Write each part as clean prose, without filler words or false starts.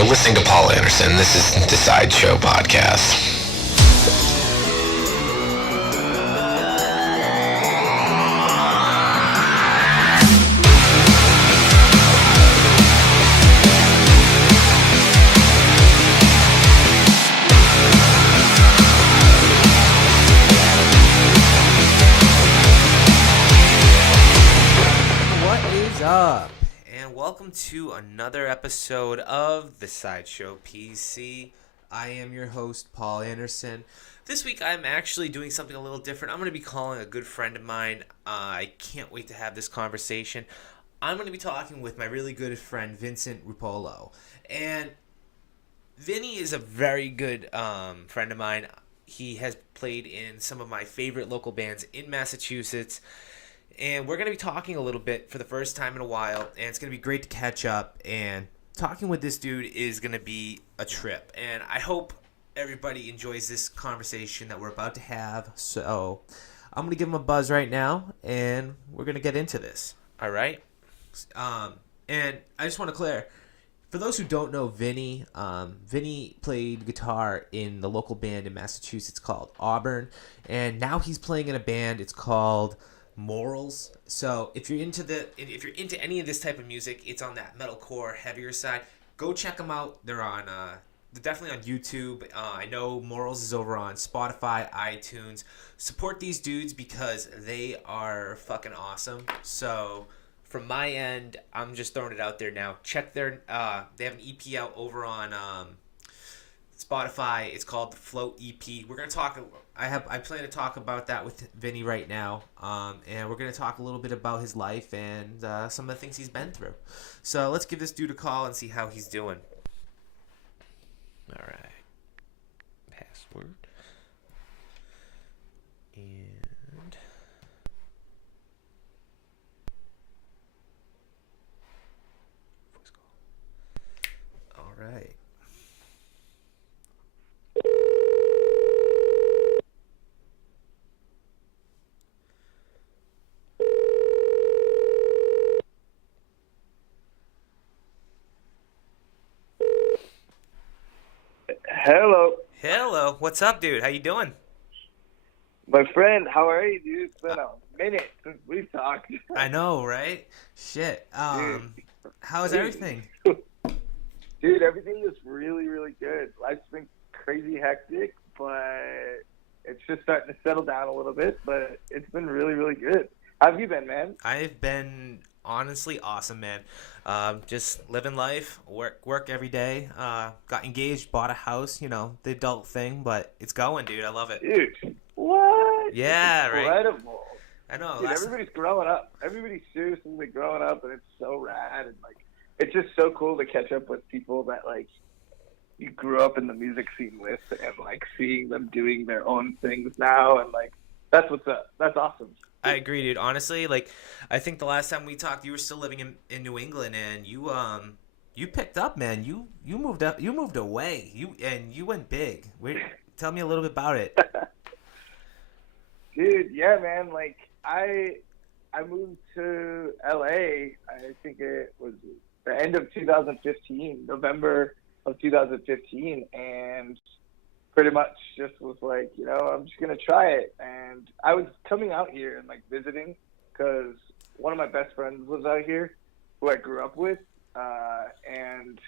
You're listening to Paul Anderson. This is the Sideshow Podcast. Up, and welcome to another episode of the Sideshow PC. I am your host, Paul Anderson. This week I'm actually doing something a little different. I'm going to be calling a good friend of mine. I can't wait to have this conversation. I'm going to be talking with my really good friend, Vinnie Rupolo. And Vinny is a very good friend of mine. He has played in some of my favorite local bands in Massachusetts. And we're going to be talking a little bit for the first time in a while, and it's going to be great to catch up. And talking with this dude is going to be a trip. And I hope everybody enjoys this conversation that we're about to have. So I'm going to give him a buzz right now, and we're going to get into this. All right? And I just want to clear, for those who don't know Vinny, Vinny played guitar in the local band in Massachusetts called Auburn. And now he's playing in a band. It's called MORALS. So if you're into any of this type of music, it's on that metalcore heavier side. Go check them out. They're definitely on YouTube. I know MORALS is over on Spotify, iTunes. Support these dudes because they are fucking awesome. So from my end, I'm just throwing it out there now. Check their they have an EP out over on Spotify. It's called the Float EP. We're gonna talk. I plan to talk about that with Vinny right now, and we're gonna talk a little bit about his life and some of the things he's been through. So let's give this dude a call and see how he's doing. All right. Password. And voice call. All right. Hello. What's up, dude? How you doing? My friend, how are you, dude? It's been a minute since we've talked. I know, right? Shit. How's everything? Dude, everything is really, really good. Life's been crazy hectic, but it's just starting to settle down a little bit, but it's been really, really good. How have you been, man? I've been honestly awesome, man. Just living life, work every day. Got engaged, bought a house, the adult thing, but it's going, dude. I love it. Dude, what? Yeah, it's right? incredible. I know. Dude, everybody's growing up. Everybody's seriously growing up, and it's so rad. And, it's just so cool to catch up with people that, you grew up in the music scene with and, seeing them doing their own things now. And, that's what's up. That's awesome. I agree, dude. Honestly, I think the last time we talked, you were still living in New England, and you picked up, man. You moved up. You moved away. You went big. Tell me a little bit about it. Dude, yeah, man. I moved to LA. I think it was the end of 2015, November of 2015, and pretty much just was I'm just going to try it. And I was coming out here and visiting because one of my best friends lives out here who I grew up with. And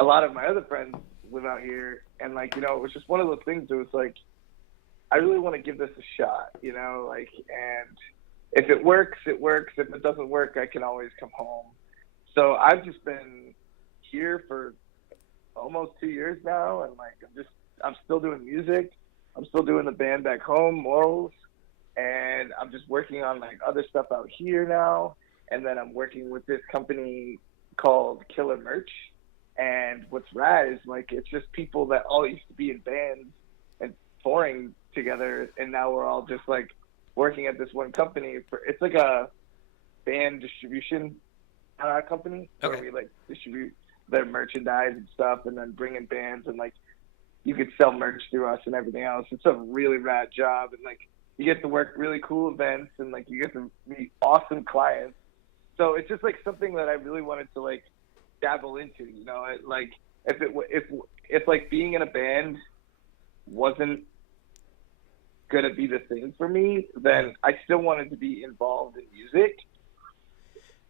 a lot of my other friends live out here. And it was just one of those things that was I really want to give this a shot, and if it works, it works. If it doesn't work, I can always come home. So I've just been here for almost 2 years now. And I'm still doing music. I'm still doing the band back home, Morals, and I'm just working on other stuff out here now. And then I'm working with this company called Killer Merch. And what's rad is it's just people that all used to be in bands and touring together, and now we're all just working at this one company. It's a band distribution company where we distribute their merchandise and stuff, and then bring in bands and you could sell merch through us and everything else. It's a really rad job, and you get to work really cool events, and you get to meet awesome clients. So it's just something that I really wanted to dabble into. if like being in a band wasn't gonna be the thing for me, then I still wanted to be involved in music,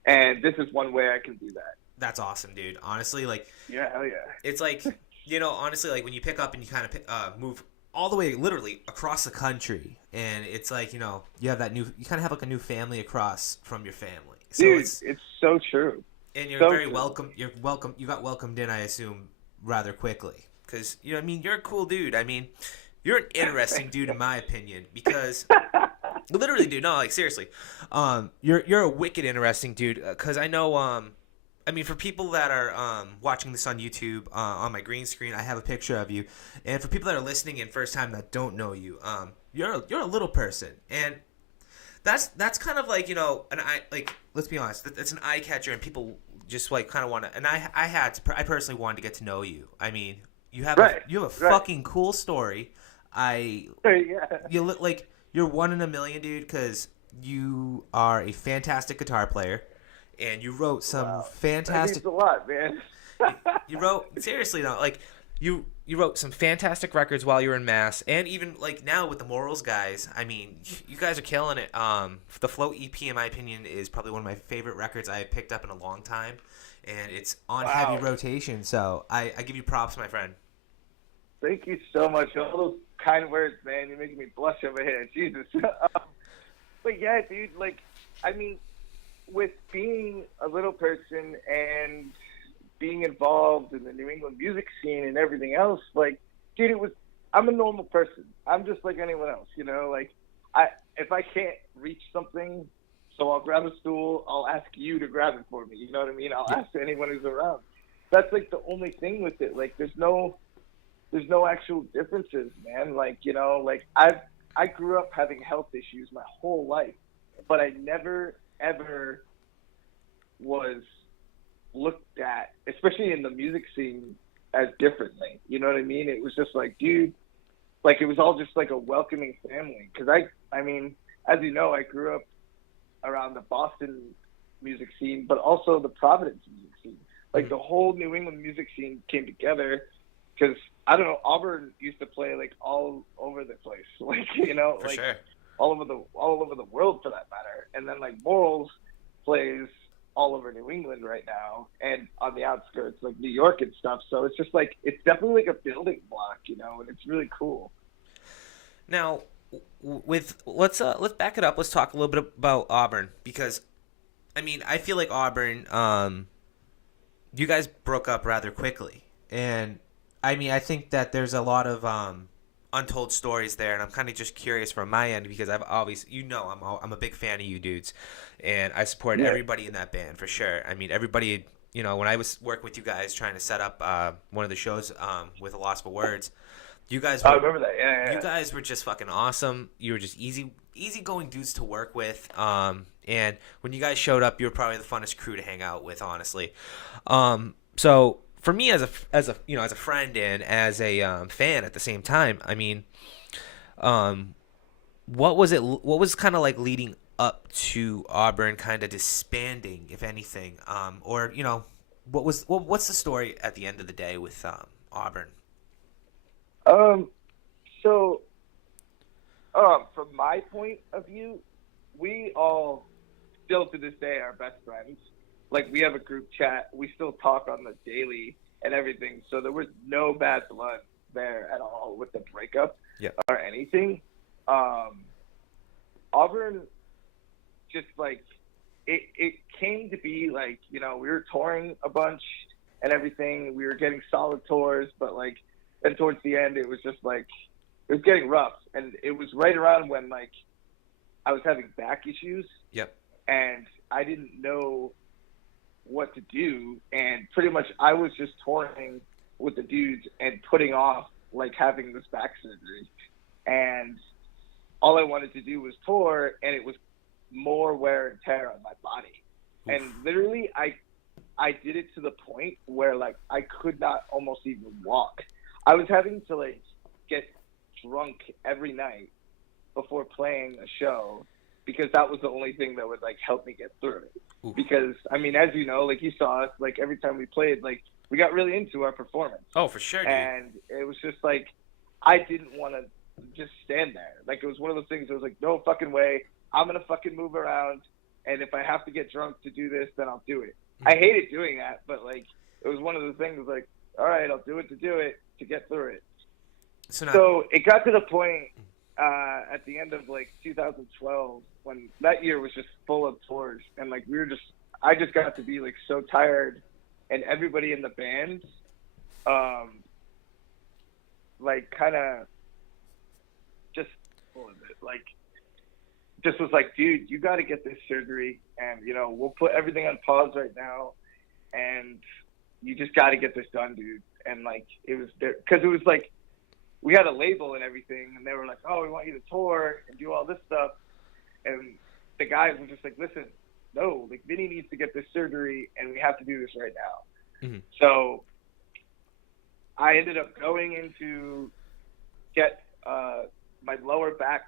and this is one way I can do that. That's awesome, dude. Honestly, like, Yeah, hell yeah. it's like, honestly, like when you pick up and you kind of move all the way, literally across the country, and it's like, you have that you kind of have like a new family across from your family. So Dude, it's so true. And you're so very true. welcome. You're welcome. You got welcomed in, I assume, rather quickly, because you're a cool dude. I mean, you're an interesting dude in my opinion, because literally, dude, no, like seriously, you're a wicked interesting dude. Because I know, I mean, for people that are watching this on YouTube, on my green screen, I have a picture of you, and for people that are listening in first time that don't know you, you're a little person, and that's kind of like, let's be honest, it's an eye catcher, and people just like kind of want to, and I personally wanted to get to know you. I mean, you have a fucking cool story. You look like you're one in a million, dude, because you are a fantastic guitar player, and you wrote some fantastic. That means a lot, man. You wrote, seriously though, like you wrote some fantastic records while you were in Mass, and even like now with the Morals guys. I mean, you guys are killing it. The Float EP, in my opinion, is probably one of my favorite records I picked up in a long time, and it's on heavy rotation. So I give you props, my friend. Thank you so much. All those kind words, man. You're making me blush over here. Jesus. But yeah, dude, like, I mean, with being a little person and being involved in the New England music scene and everything else, like, dude, I'm a normal person. I'm just like anyone else, like, if I can't reach something, so I'll grab a stool, I'll ask you to grab it for me. You know what I mean? I'll ask anyone who's around. That's like the only thing with it. Like, there's no actual differences, man. Like, like I grew up having health issues my whole life, but I never ever was looked at, especially in the music scene, as differently. You know what I mean? It was just like, dude, like it was all just like a welcoming family. Because I mean, as you know, I grew up around the Boston music scene, but also the Providence music scene. Like the whole New England music scene came together. Because I don't know, Auburn used to play like all over the place, like For sure. all over the world for that matter. And then like Morals plays all over New England right now, and on the outskirts like New York and stuff. So it's just like it's definitely like a building block, and it's really cool. Now, let's back it up. Let's talk a little bit about Auburn, because I mean I feel like Auburn, you guys broke up rather quickly, and I mean, I think that there's a lot of untold stories there, and I'm kind of just curious from my end, because I've always, I'm a big fan of you dudes, and I support everybody in that band for sure. I mean, everybody, when I was working with you guys trying to set up one of the shows with A Loss for Words, you guys were, I remember that. Yeah. You guys were just fucking awesome. You were just easygoing dudes to work with, and when you guys showed up, you were probably the funnest crew to hang out with, honestly. So for me, as a friend and as a fan at the same time, I mean, what was kind of like leading up to Auburn kind of disbanding, if anything, or what's the story at the end of the day with Auburn? So, from my point of view, we all still to this day are best friends. Like, we have a group chat. We still talk on the daily and everything. So there was no bad blood there at all with the breakup or anything. Auburn, just like, it came to be like, we were touring a bunch and everything. We were getting solid tours, but like, then towards the end, it was just like, it was getting rough. And it was right around when like I was having back issues. Yep. And I didn't know what to do, and pretty much I was just touring with the dudes and putting off like having this back surgery, and all I wanted to do was tour, and it was more wear and tear on my body. Oof. And literally I did it to the point where like I could not almost even walk. I was having to like get drunk every night before playing a show, because that was the only thing that would like help me get through it. Ooh. Because I mean, as you know, like you saw us, like every time we played, like we got really into our performance. Oh, for sure, dude. And it was just like, I didn't want to just stand there. Like, it was one of those things that was like, no fucking way. I'm going to fucking move around. And if I have to get drunk to do this, then I'll do it. I hated doing that, but like, it was one of those things like, all right, I'll do it to get through it. So it got to the point at the end of like 2012 when that year was just full of tours, and like I just got to be like so tired, and everybody in the band, like kind of just like just was like, dude, you got to get this surgery, and we'll put everything on pause right now, and you just got to get this done, dude. And like it was there because it was like we had a label and everything, and they were like, oh, we want you to tour and do all this stuff, and the guys were just like, listen, no, like Vinnie needs to get this surgery, and we have to do this right now. Mm-hmm. So I ended up going in to get my lower back.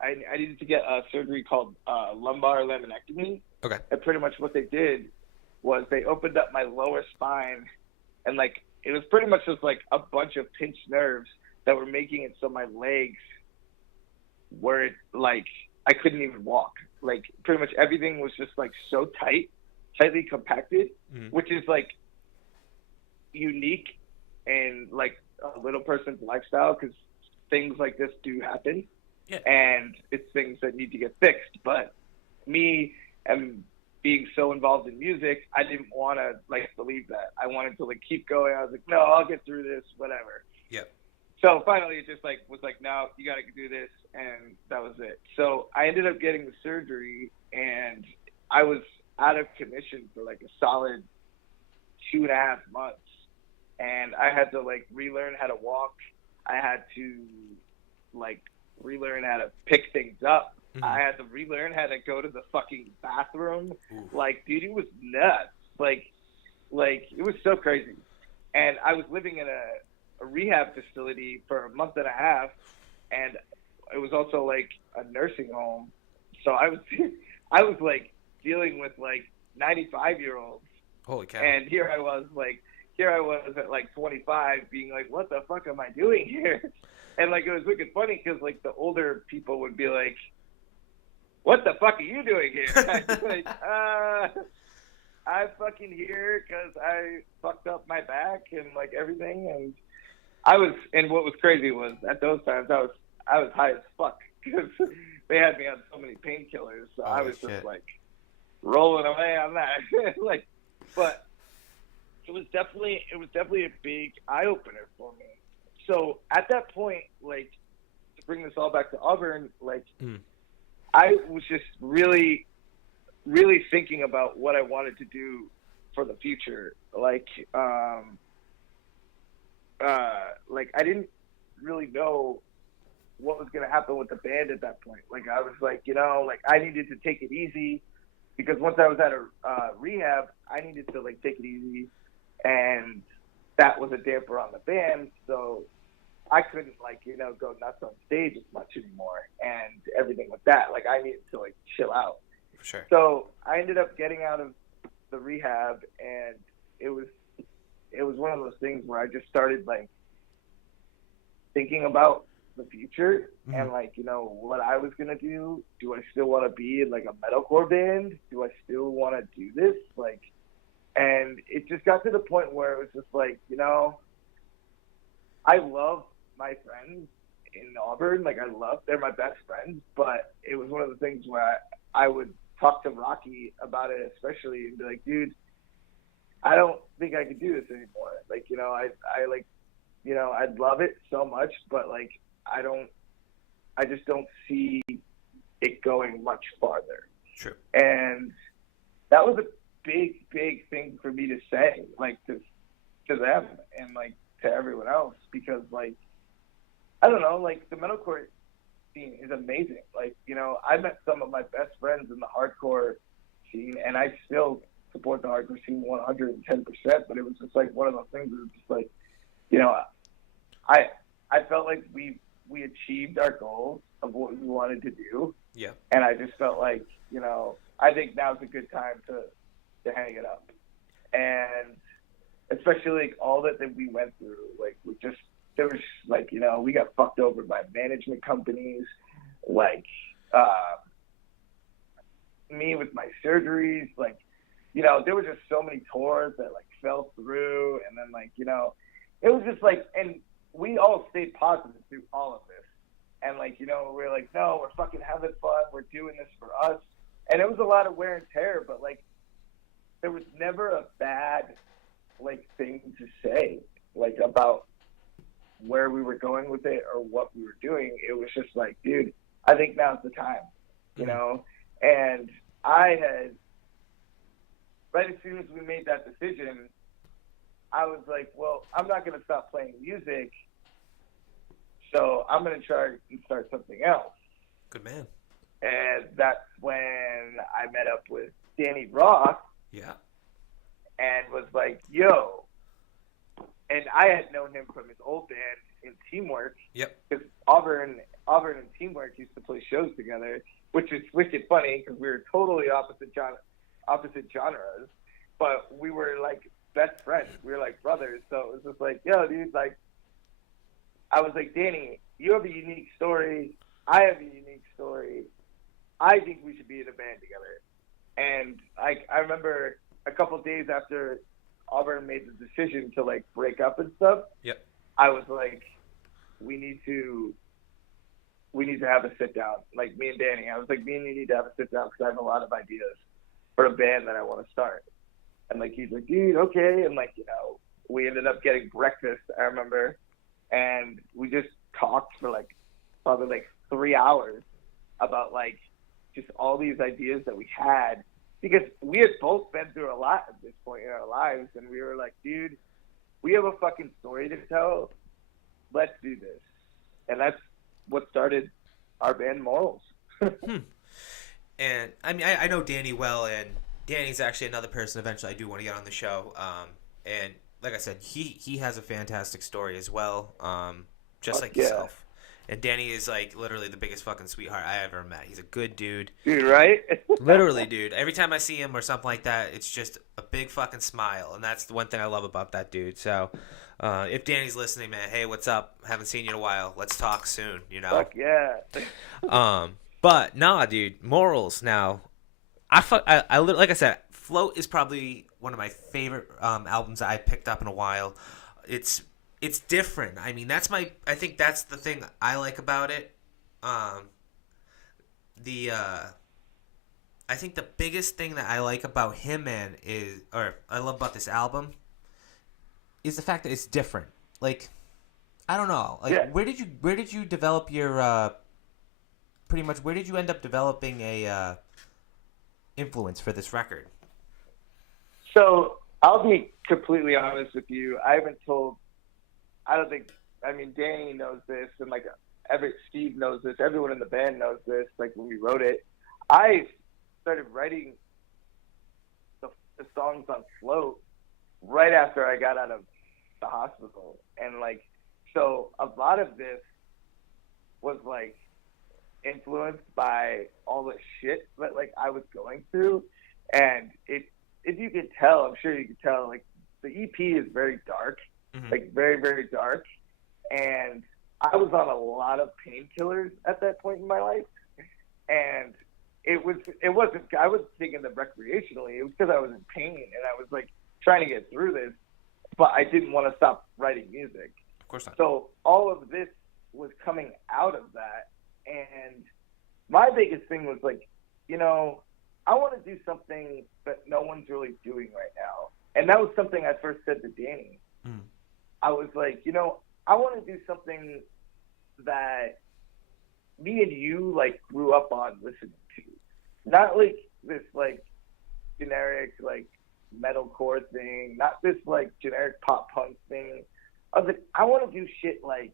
I needed to get a surgery called lumbar laminectomy. Okay. And pretty much what they did was they opened up my lower spine, and like it was pretty much just like a bunch of pinched nerves that were making it so my legs were like I couldn't even walk. Like pretty much everything was just like so tightly compacted, which is like unique in like a little person's lifestyle because things like this do happen. Yeah. And it's things that need to get fixed. But me and being so involved in music, I didn't want to like believe that. I wanted to like keep going. I was like, no, I'll get through this, whatever. Yeah. So finally, it just like was like, no, you got to do this, and that was it. So I ended up getting the surgery, and I was out of commission for like a solid 2.5 months, and I had to like relearn how to walk. I had to like relearn how to pick things up. Mm-hmm. I had to relearn how to go to the fucking bathroom. Ooh. Like, dude, it was nuts. Like it was so crazy. And I was living in a rehab facility for a month and a half, and it was also like a nursing home. So I was like dealing with like 95-year-olds. Holy cow. And here I was at like 25 being like, what the fuck am I doing here? And like, it was looking funny because like the older people would be like, what the fuck are you doing here? I was like, I'm fucking here because I fucked up my back and like everything. And what was crazy was at those times I was high as fuck because they had me on so many painkillers. So I was just like rolling away on that. like, but it was definitely a big eye opener for me. So at that point, like, to bring this all back to Auburn, like, I was just really, really thinking about what I wanted to do for the future. Like I didn't really know what was going to happen with the band at that point. Like, I was like, like I needed to take it easy because once I was at a rehab, I needed to like take it easy, and that was a damper on the band. So I couldn't like, go nuts on stage as much anymore and everything with that. Like I needed to like chill out. For sure. So I ended up getting out of the rehab, and it was one of those things where I just started like thinking about the future and like, what I was going to do. Do I still want to be in like a metalcore band? Do I still want to do this? Like, and it just got to the point where it was just like, I love my friends in Auburn. Like they're my best friends, but it was one of the things where I would talk to Rocky about it, especially, and be like, dude, I don't think I could do this anymore. Like, I'd love it so much, but like, I just don't see it going much farther. Sure. And that was a big, big thing for me to say, like to them and like to everyone else, because like, I don't know, like the metalcore scene is amazing. Like, I met some of my best friends in the hardcore scene, and I still support the hardcore scene 110%, but it was just like one of those things that was just like, I felt like we achieved our goals of what we wanted to do. Yeah. And I just felt like, I think now's a good time to hang it up. And especially like all that we went through. Like there was like, you know, we got fucked over by management companies, like me with my surgeries, like, you know, there were just so many tours that like fell through, and then like, you know, it was just like, and we all stayed positive through all of this. And, like, you know, we're like, no, we're fucking having fun. We're doing this for us. And it was a lot of wear and tear, but, like, there was never a bad, like, thing to say, like, about where we were going with it or what we were doing. It was just like, dude, I think now's the time, you know? And I had, right as soon as we made that decision, I was like, well, I'm not going to stop playing music. So I'm going to try and start something else. Good man. And that's when I met up with Danny Ross. Yeah. And was like, yo. And I had known him from his old band in Teamwork. Yep. Because Auburn and Teamwork used to play shows together, which is wicked funny because we were totally opposite genres. But we were like best friends. We were like brothers. So it was just like, yo, dude, like, I was like, Danny, you have a unique story. I have a unique story. I think we should be in a band together. And I remember a couple of days after Auburn made the decision to like break up and stuff. Yep. I was like, we need to have a sit down. Like me and Danny, I was like, me and you need to have a sit down because I have a lot of ideas for a band that I want to start. And like he's like, dude, okay. And like, you know, we ended up getting breakfast. I remember. And we just talked for like probably like 3 hours about like just all these ideas that we had, because we had both been through a lot at this point in our lives, and we were like, dude, we have a fucking story to tell. Let's do this. And that's what started our band Morals. And I mean, I know Danny well, and Danny's actually another person eventually I do want to get on the show. And like I said, he has a fantastic story as well, just like yourself. And Danny is like literally the biggest fucking sweetheart I ever met. He's a good dude. Dude, right? Literally, dude. Every time I see him or something like that, it's just a big fucking smile. And that's the one thing I love about that dude. So if Danny's listening, man, hey, what's up? Haven't seen you in a while. Let's talk soon, you know? Fuck yeah. But nah, dude, Morals now. I like I said, Float is probably one of my favorite albums that I picked up in a while. It's different. I mean, I think that's the thing I like about it. I think the biggest thing that I like about him, man, I love about this album, is the fact that it's different. Like, I don't know. Like, where did you develop your pretty much where did you end up developing a influence for this record? So I'll be completely honest with you. I mean, Danny knows this, and like Steve knows this. Everyone in the band knows this. Like when we wrote it, I started writing the songs on Float right after I got out of the hospital, and like, so a lot of this was like influenced by all the shit that like I was going through, and if you could tell, I'm sure you could tell, like the EP is very dark. Like very, very dark. And I was on a lot of painkillers at that point in my life. And I was taking them recreationally. It was because I was in pain and I was like trying to get through this, but I didn't want to stop writing music. Of course not. So all of this was coming out of that. And my biggest thing was like, you know, I want to do something that no one's really doing right now. And that was something I first said to Danny. I was like, you know, I want to do something that me and you like grew up on listening to, not like this like generic like metalcore thing, not this like generic pop punk thing. I was like, I want to do shit like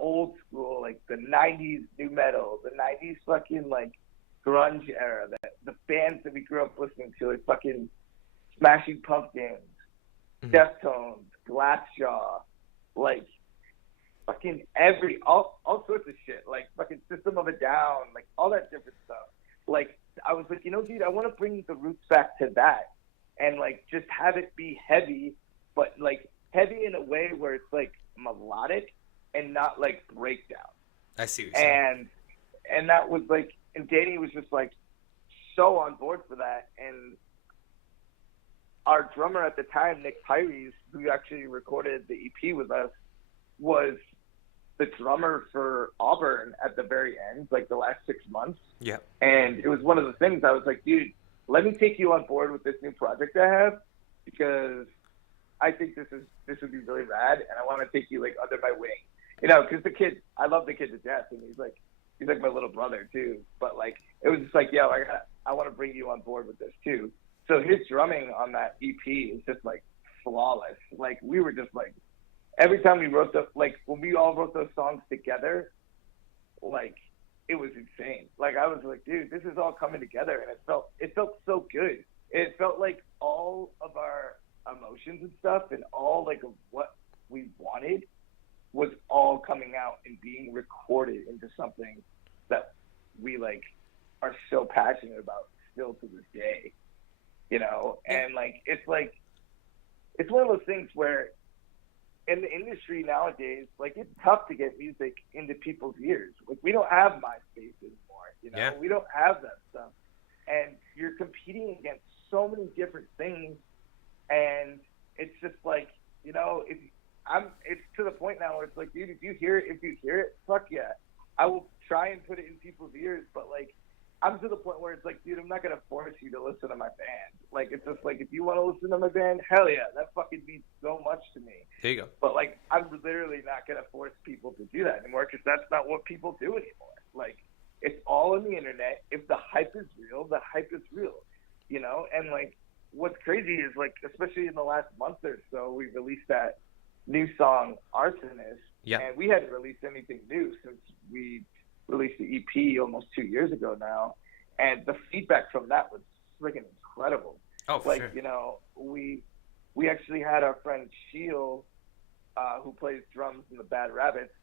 old school, like the 90s new metal, the 90s fucking like grunge era, that the bands that we grew up listening to, like fucking Smashing Pumpkins, Deftones, Glassjaw, like fucking all sorts of shit, like fucking System of a Down, like all that different stuff. Like I was like, you know, dude, I want to bring the roots back to that, and like just have it be heavy, but like heavy in a way where it's like melodic and not like breakdown. I see what you're saying. And that was like, and Danny was just like so on board for that. And our drummer at the time, Nick Pyries, who actually recorded the EP with us, was the drummer for Auburn at the very end, like the last 6 months. Yeah. And it was one of the things I was like, dude, let me take you on board with this new project I have, because I think this would be really rad, and I want to take you like under my wing, you know, because the kid, I love the kid to death, and he's like my little brother too. But like, it was just like, yo, I want to bring you on board with this too. So his drumming on that EP is just like flawless. Like, we were just like, every time we wrote when we all wrote those songs together, like, it was insane. Like, I was like, dude, this is all coming together, and it felt so good. It felt like all of our emotions and stuff, and all like of what we wanted was all coming out and being recorded into something that we like are so passionate about still to this day, you know. And like, it's one of those things where in the industry nowadays, like, it's tough to get music into people's ears. Like, we don't have MySpace anymore, you know. Yeah. We don't have that stuff, and you're competing against so many different things, and it's just like, you know, it's to the point now where it's like, dude, if you hear it, fuck yeah, I will try and put it in people's ears. But like, I'm to the point where it's like, dude, I'm not gonna force you to listen to my band. Like, it's just like, if you want to listen to my band, hell yeah, that fucking means so much to me. There you go. But like, I'm literally not gonna force people to do that anymore, because that's not what people do anymore. Like, it's all on the internet. If the hype is real, the hype is real, you know. And like, what's crazy is, like, especially in the last month or so, we released that new song Arsonist. Yeah. And we hadn't released anything new since we released the EP almost 2 years ago now. And the feedback from that was freaking incredible. Oh, for like, sure. you know, we actually had our friend Sheil, who plays drums in the Bad Rabbits.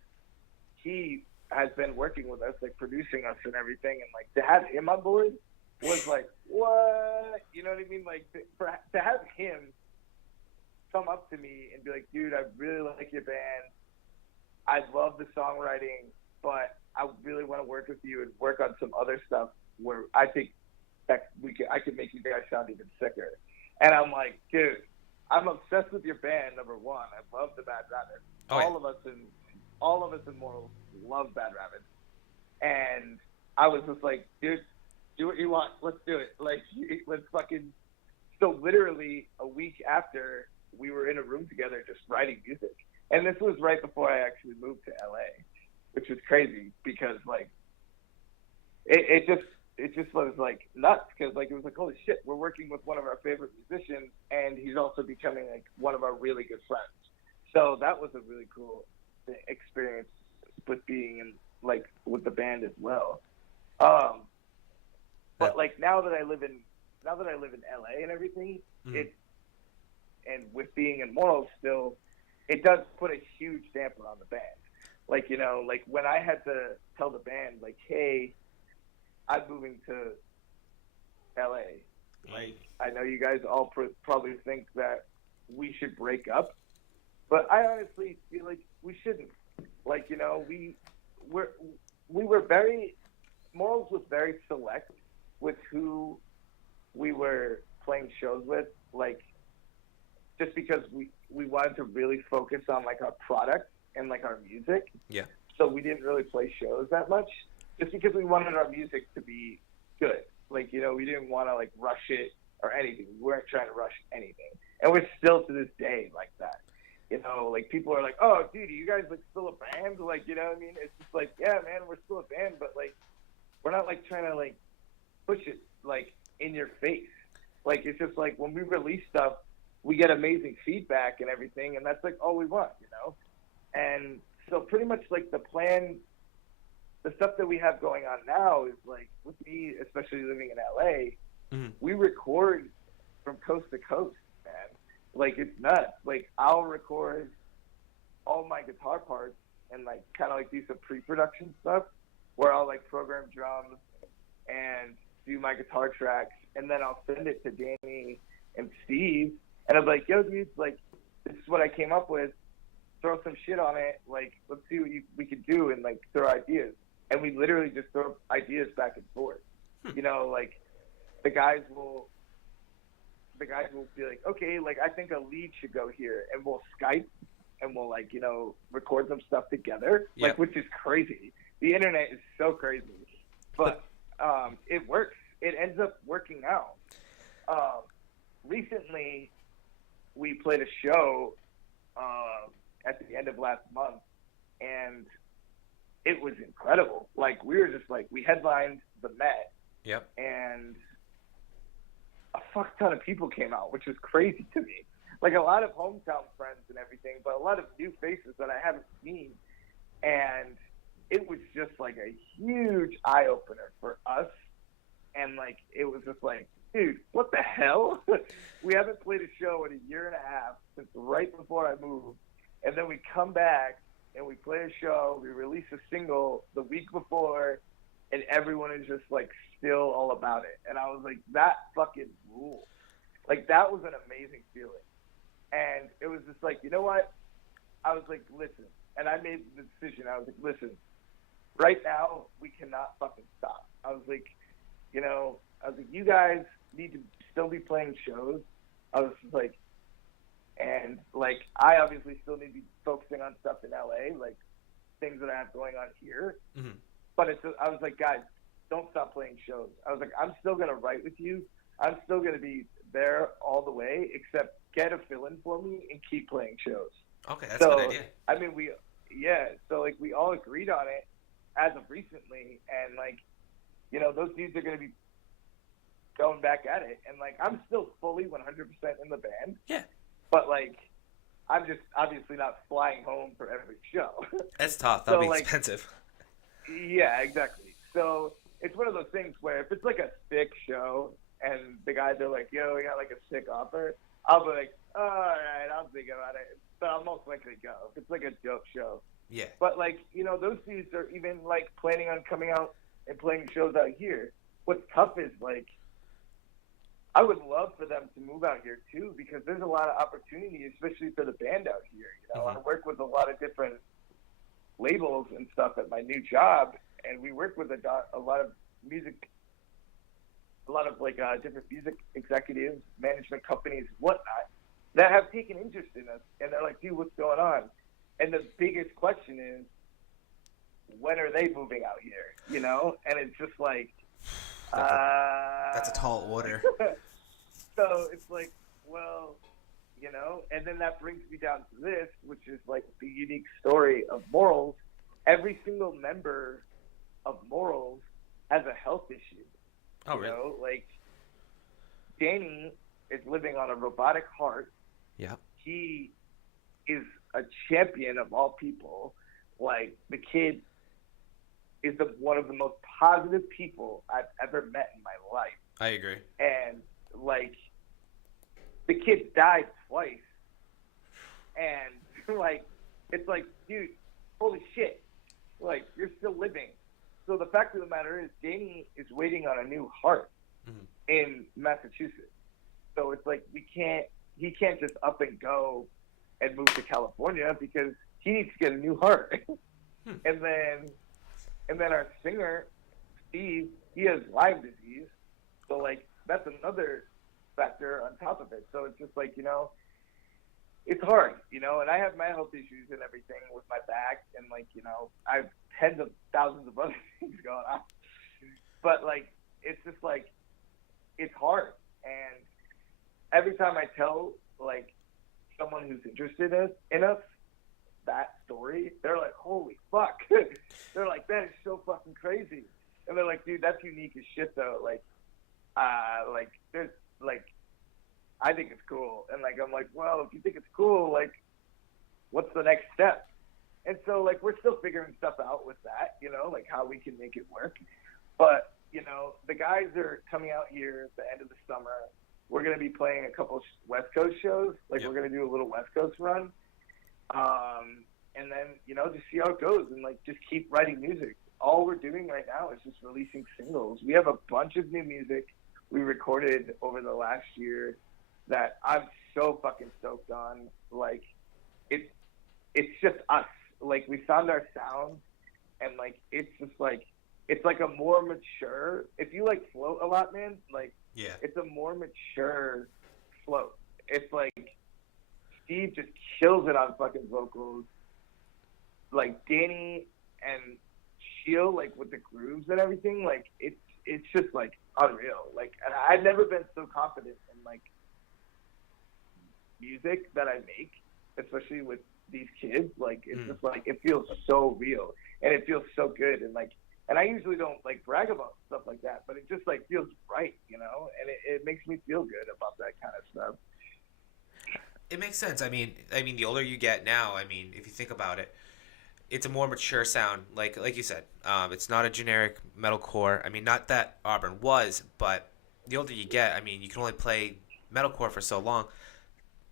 He has been working with us, like, producing us and everything. And like, to have him on board was like, what? You know what I mean? Like, to have him come up to me and be like, dude, I really like your band. I love the songwriting, but I really want to work with you and work on some other stuff where I think that I could make you guys sound even sicker. And I'm like, dude, I'm obsessed with your band, number one. I love the Bad Rabbits. Oh, yeah. All of us in Morals love Bad Rabbits. And I was just like, dude, do what you want. Let's do it. Like, let's fucking. So literally a week after, we were in a room together just writing music. And this was right before I actually moved to LA, which was crazy, because like, it just was like nuts, because like, it was like, holy shit, we're working with one of our favorite musicians, and he's also becoming like one of our really good friends. So that was a really cool experience with being in, like, with the band as well. But like, now that I live in LA and everything, and with being in Morals still, it does put a huge damper on the band. Like, you know, like, when I had to tell the band, like, hey, I'm moving to LA. Like, I know you guys all probably think that we should break up, but I honestly feel like we shouldn't. Like, you know, Morals was very select with who we were playing shows with, like, just because we wanted to really focus on, like, our product and, like, our music. Yeah. So we didn't really play shows that much, just because we wanted our music to be good. Like, you know, we didn't want to, like, rush it or anything. We weren't trying to rush anything. And we're still to this day like that. You know, like, people are like, oh, dude, are you guys, like, still a band? Like, you know what I mean? It's just like, yeah, man, we're still a band, but, like, we're not, like, trying to, like, push it, like, in your face. Like, it's just like, when we release stuff, we get amazing feedback and everything, and that's, like, all we want, you know? And so pretty much, like, the plan, the stuff that we have going on now is, like, with me, especially living in LA, we record from coast to coast, man. Like, it's nuts. Like, I'll record all my guitar parts and, like, kind of, like, do some pre-production stuff where I'll, like, program drums and do my guitar tracks, and then I'll send it to Danny and Steve, and I'm like, yo, dude, like, this is what I came up with. Throw some shit on it. Like, let's see what we could do, and like throw ideas. And we literally just throw ideas back and forth. You know, like the guys will be like, okay, like I think a lead should go here, and we'll Skype and we'll like, you know, record some stuff together, like, which is crazy. The internet is so crazy, but it works. It ends up working out. Recently, we played a show at the end of last month, and it was incredible. Like, we were just like, we headlined the Met. Yep. And a fuck ton of people came out, which was crazy to me. Like, a lot of hometown friends and everything, but a lot of new faces that I haven't seen. And it was just like a huge eye opener for us. And like, it was just like, dude, what the hell? We haven't played a show in a year and a half since right before I moved. And then we come back and we play a show, we release a single the week before, and everyone is just like still all about it. And I was like, that fucking rule. Like, that was an amazing feeling. And it was just like, you know what? I was like, listen. And I made the decision. I was like, listen, right now we cannot fucking stop. I was like, you know, you guys need to still be playing shows. I was just like, and like, I obviously still need to be focusing on stuff in LA, like things that I have going on here. Mm-hmm. But I was like, guys, don't stop playing shows. I was like, I'm still going to write with you. I'm still going to be there all the way, except get a fill-in for me and keep playing shows. Okay, that's a good idea. I mean, so like we all agreed on it as of recently, and like, you know, those dudes are going to be going back at it. And like, I'm still fully 100% in the band. Yeah. But like, I'm just obviously not flying home for every show. That's tough. That'll be like, expensive. Yeah, exactly. So it's one of those things where if it's like a sick show and the guys are like, yo, we got like a sick offer, I'll be like, all right, I'll think about it. But I'll most likely go if it's like a dope show. Yeah. But like, you know, those dudes are even like planning on coming out and playing shows out here. What's tough is like, I would love for them to move out here too, because there's a lot of opportunity, especially for the band out here. You know, I work with a lot of different labels and stuff at my new job, and we work with a lot of like different music executives, management companies, whatnot, that have taken interest in us, and they're like, dude, what's going on? And the biggest question is, when are they moving out here? You know, and it's just like, that's a tall order. So it's like, well, you know, and then that brings me down to this, which is like the unique story of Morals. Every single member of Morals has a health issue. Oh, really? You know, like Danny is living on a robotic heart. Yeah. He is a champion of all people. Like, the kid is one of the most positive people I've ever met in my life. I agree. And like, the kid died twice, and like, it's like, dude, holy shit, like, you're still living. So the fact of the matter is, Danny is waiting on a new heart in Massachusetts. So it's like, he can't just up and go and move to California because he needs to get a new heart. And then our singer, Steve, he has Lyme disease. So like, that's another factor on top of it. So it's just like, you know, it's hard, you know, and I have my health issues and everything with my back, and like, you know, I have tens of thousands of other things going on. But like, it's just like, it's hard. And every time I tell like someone who's interested in us that story, they're like, holy fuck. They're like, that is so fucking crazy. And they're like, dude, that's unique as shit though. Like there's like, I think it's cool. And like, I'm like, well, if you think it's cool, like, what's the next step? And so like, we're still figuring stuff out with that, you know, like how we can make it work. But, you know, the guys are coming out here at the end of the summer. We're going to be playing a couple West Coast shows. Like, we're going to do a little West Coast run. And then, you know, just see how it goes and like, just keep writing music. All we're doing right now is just releasing singles. We have a bunch of new music we recorded over the last year that I'm so fucking stoked on. Like, it's just us. Like, we found our sound, and like it's just like it's like a more mature. If you like float a lot, man, like it's a more mature float. It's like Steve just kills it on fucking vocals. Like Danny and Shield, like with the grooves and everything, like it's just like unreal. Like, and I've never been so confident in like music that I make, especially with these kids. Like, it's just like it feels so real and it feels so good. And like, and I usually don't like brag about stuff like that, but it just like feels right, you know, and it makes me feel good about that kind of stuff. It makes sense. I mean, the older you get now, I mean, if you think about it, it's a more mature sound. Like you said, it's not a generic metalcore. I mean, not that Auburn was, but the older you get, I mean, you can only play metalcore for so long.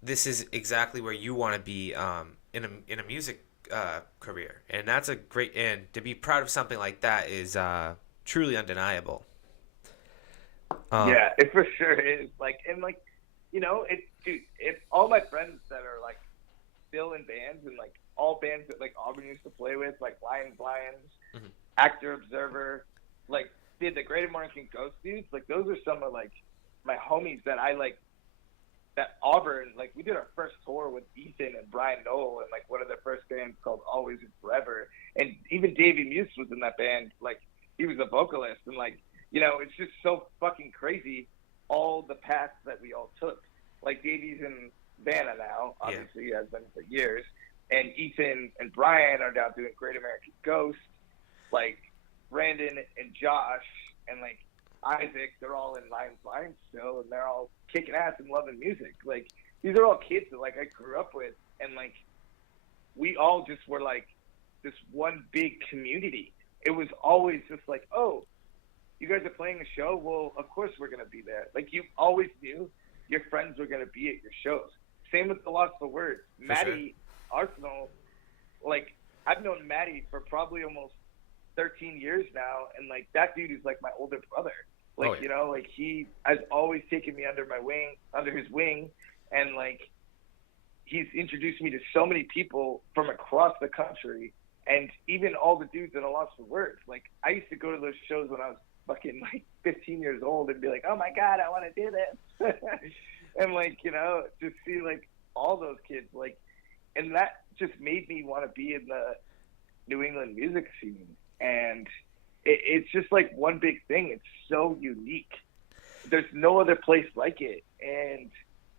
This is exactly where you want to be in a music career, and that's a great. And to be proud of something like that is truly undeniable. Yeah, it for sure is. Like, and like, you know, dude, if all my friends that are like still in bands and like all bands that like Auburn used to play with, like Lions, Actor Observer, like did the Great American Ghost dudes, like those are some of like my homies that I like. That Auburn, like we did our first tour with Ethan and Brian Noel and like one of their first bands called Always and Forever, and even Davey Muse was in that band. Like, he was a vocalist, and like, you know, it's just so fucking crazy all the paths that we all took. Like, Davey's in Vanna now, obviously, he has been for years, and Ethan and Brian are now doing Great American Ghost. Like, Brandon and Josh and like Isaac, they're all in Lions still, and they're all kicking ass and loving music. Like, these are all kids that like I grew up with, and like we all just were like this one big community. It was always just like, oh, you guys are playing a show? Well, of course we're gonna be there. Like, you always knew your friends were gonna be at your shows. Same with the Lost for Words. Maddie Arsenal, like I've known Maddie for probably almost 13 years now, and like that dude is like my older brother. Like, you know, like he has always taken me under his wing, and like he's introduced me to so many people from across the country, and even all the dudes that are Lost for Words. Like, I used to go to those shows when I was fucking like 15 years old and be like, oh my God, I want to do this. And like, you know, just see like all those kids, like, and that just made me want to be in the New England music scene. And it's just like one big thing. It's so unique. There's no other place like it. And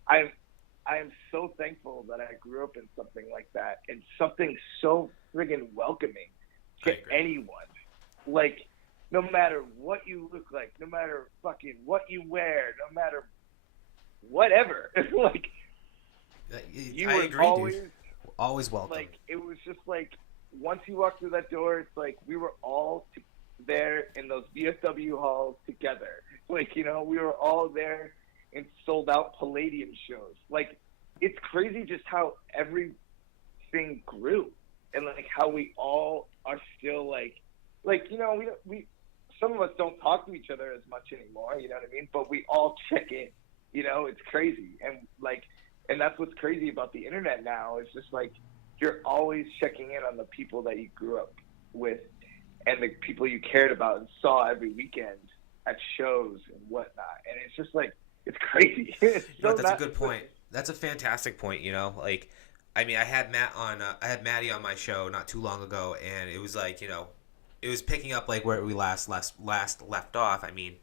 I'm so thankful that I grew up in something like that, and something so friggin' welcoming to anyone. Like, no matter what you look like, no matter fucking what you wear, no matter whatever, like, you were always welcome. Like, it was just like, once you walk through that door, it's like we were all there in those VFW halls together. Like, you know, we were all there in sold out Palladium shows. Like, it's crazy just how everything grew, and like how we all are still like, you know, we some of us don't talk to each other as much anymore, you know what I mean? But we all check in, you know, it's crazy. And like, and that's what's crazy about the internet now. It's just like, you're always checking in on the people that you grew up with and the people you cared about and saw every weekend at shows and whatnot. And it's just like, it's crazy. It's that's a good point. That's a fantastic point. You know, like, I mean, I had Maddie on my show not too long ago, and it was like, you know, it was picking up like where we last left off. I mean,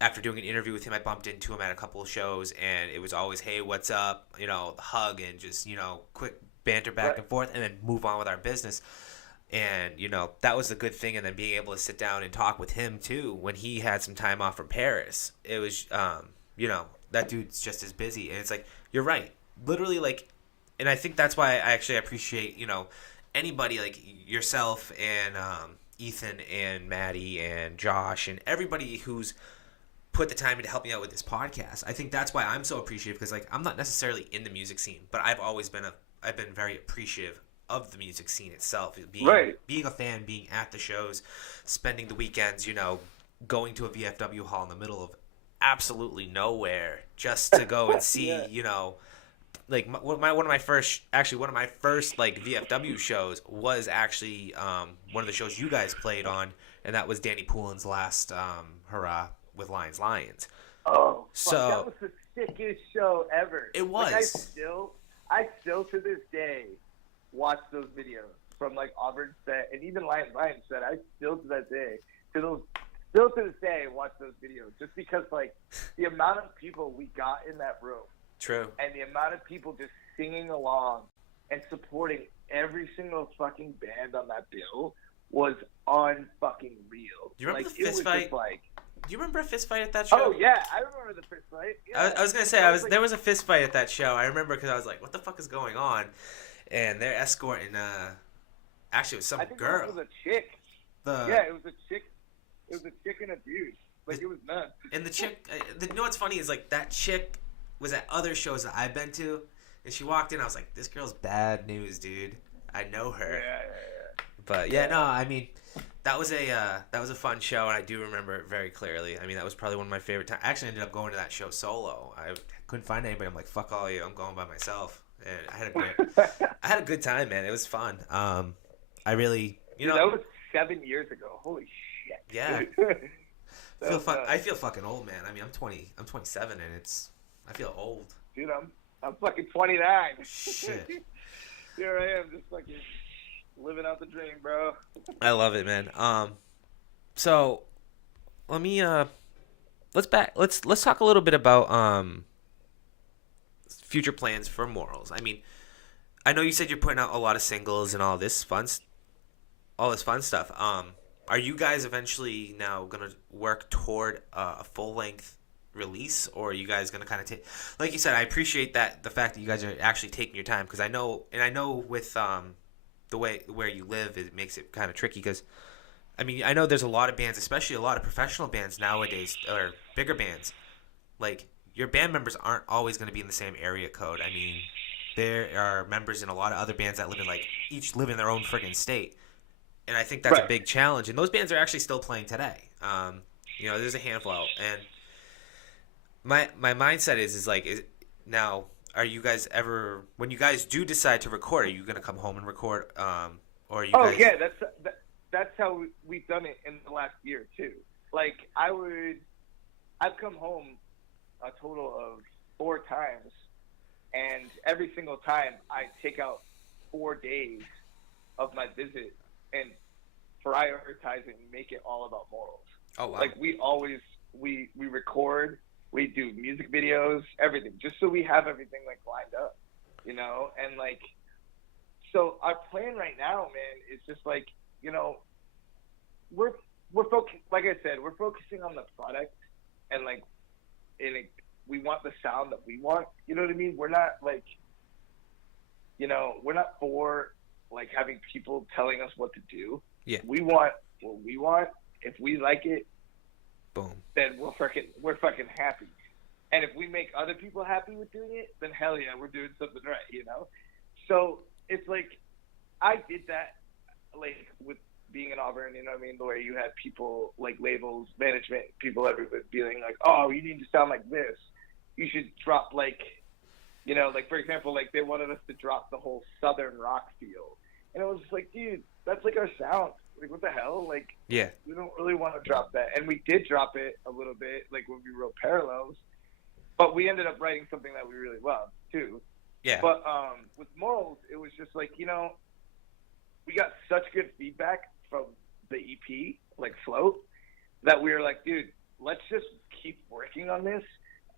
after doing an interview with him, I bumped into him at a couple of shows, and it was always, hey, what's up? You know, the hug and just, you know, quick banter back and forth, and then move on with our business. And, you know, that was a good thing. And then being able to sit down and talk with him too when he had some time off from Paris. It was, you know, that dude's just as busy. And it's like, you're right. Literally, like, and I think that's why I actually appreciate, you know, anybody like yourself and Ethan and Maddie and Josh and everybody who's put the time in to help me out with this podcast. I think that's why I'm so appreciative, because like, I'm not necessarily in the music scene, but I've been very appreciative of the music scene itself, being a fan, being at the shows, spending the weekends, you know, going to a VFW hall in the middle of absolutely nowhere just to go and see, Yeah. you know, like one of my first like VFW shows was actually one of the shows you guys played on, and that was Danny Poulin's last hurrah with Lions. Oh, fuck, that So was the sickest show ever. it Like, was. I still to this day watch those videos from like Auburn set and even Lions set. I still to that day, still to this day watch those videos just because like the amount of people we got in that room. True. And the amount of people just singing along and supporting every single fucking band on that bill was unfucking real. Do you remember like, the fist fight? Like, do you remember a fist fight at that show? oh yeah, I remember the fist fight. Yeah. I was gonna say there was a fist fight at that show. I remember because I was like, "What the fuck is going on?" And they're escorting. Actually, it was some girl. It was a chick. Yeah, it was a chick. It was a chick and a dude. Like it was nuts. And the chick, you know what's funny is like that chick was at other shows that I've been to, and she walked in. I was like, "This girl's bad news, dude. I know her." Yeah. But yeah, no, I mean, that was a fun show, and I do remember it very clearly. I mean, that was probably one of my favorite times. I actually ended up going to that show solo. I couldn't find anybody. I'm like, "Fuck all you. I'm going by myself." And I had a good time, man. It was fun. I really, you know, that was 7 years ago. Holy shit. Yeah. I feel fucking old, man. I mean, I'm 27, and I feel old. Dude, I'm fucking 29. Shit. Here I am, just fucking living out the dream, bro. I love it, man. So let me let's talk a little bit about future plans for Morals. I mean, I know you said you're putting out a lot of singles and all this fun stuff. Are you guys eventually now gonna work toward a full length release, or are you guys gonna kind of take, like you said, I appreciate the fact that you guys are actually taking your time, because I know with the way where you live, it makes it kind of tricky, because I mean, I know there's a lot of bands, especially a lot of professional bands nowadays, or bigger bands, like your band members aren't always going to be in the same area code. I mean, there are members in a lot of other bands that each live in their own friggin' state. And I think that's a big challenge. And those bands are actually still playing today. You know, there's a handful out. And my mindset is now, are you guys ever, when you guys do decide to record, are you going to come home and record? Or are you guys... yeah, that's how we've done it in the last year too. Like I've come home a total of 4 times, and every single time I take out 4 days of my visit and prioritize it and make it all about Morals. Oh wow! Like we always we record, we do music videos, everything, just so we have everything like lined up, you know. And like, so our plan right now, man, is just like, you know, we're focused. Like I said, we're focusing on the product, and like, we want the sound that we want. You know what I mean? We're not like, you know, we're not for like having people telling us what to do. Yeah. We want what we want. If we like it, boom, then we're fucking happy. And if we make other people happy with doing it, then hell yeah, we're doing something right, you know? So it's like, I did that like with being in Auburn, you know what I mean? The way you had people like labels, management, people, everybody being like, oh, you need to sound like this. You should drop like, you know, like for example, like they wanted us to drop the whole Southern rock feel. And it was just like, dude, that's like our sound. Like, what the hell? Like, yeah, we don't really want to drop that. And we did drop it a little bit, like when we wrote Parallels. But we ended up writing something that we really loved, too. Yeah. But with Morals, it was just like, you know, we got such good feedback from the EP, like Float, that we were like, dude, let's just keep working on this